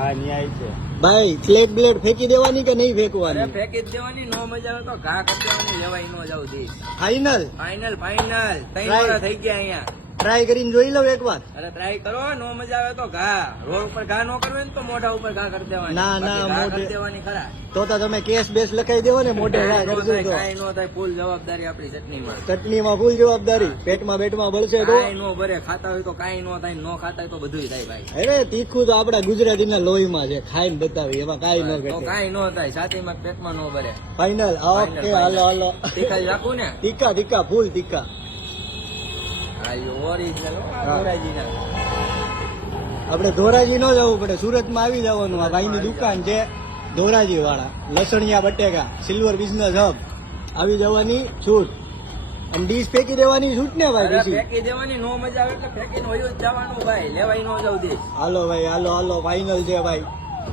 હા ન્યાય છે ભાઈ ફ્લેટ બ્લેડ ફેંકી દેવાની કે નહીં ફેંકવાની? ફેંકી જ દેવાની, નો મજા આવે તો ઘા કરી દેવાની, લેવાય નો જાવ દે. ફાઈનલ ફાઈનલ ફાઈનલ 3 વાર થઈ ગયા અહીંયા. ટ્રાય કરીને જોઈ લઉં એકવાર. અરે ટ્રાય કરો, નો મજા આવે તો ઘા રોડ ઉપર ઘા નો કરવે ને તો મોઢા ઉપર ઘા કરી દેવાની. ના, ના, બાકી ઘા મોઢે- કરી દેવાની ખરા. તો તમે કેસ બેસ લખાઈ દેવો ને મોઢે ઘા નો કરજો થાય, તો. કાંઈ નો થાય, ફૂલ જવાબદારી આપણી ચટણીમાં. ચટણીમાં ફૂલ જવાબદારી. પેટમાં બેટમાં બળશે તો કાંઈ નો ભરે, ખાતા હોય તો કાંઈ નો થાય, નો ખાતા હોય તો બધુંય થાય ભાઈ. અરે તીખું તો આપડા ગુજરાતીના લોહીમાં છે, ખાઈને બતાવી એમાં કાંઈ ન તો ઘટે. કાંઈ નો થાય, છાતીમાં પેટમાં નો ભરે. ફાઈનલ. ઓકે, હાલો હાલો. તીખા જ રાખું ને. તીખા તીખા ફૂલ તીખા. હા, ઓરિજિનલ હા. ઓરિજિનલ. આપણે ધોરાજી ન જવું પડે, સુરતમાં આવી જવાનું. આ ભાઈની દુકાન છે ધોરાજી વાળા, લસણિયા બટેકા, સિલ્વર બિઝનેસ હબ. આવી જવાની છૂટ અને ડીશ ફેંકી દેવાની છૂટ ને ભાઈ. અરે બીજી ફેંકી દેવાની, નો મજા આવે એટલે ફેંકીને વયું જ જવાનું ભાઈ, લેવાય નો જાવ દે. હાલો ભાઈ, હાલો હાલો. ફાઈનલ છે ભાઈ.